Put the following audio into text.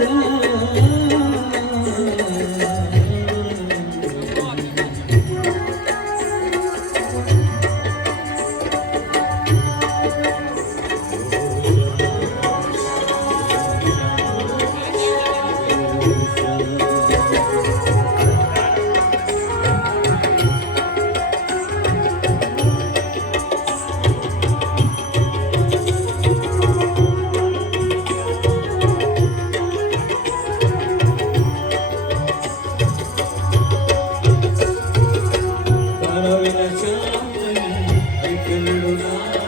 嗯 I can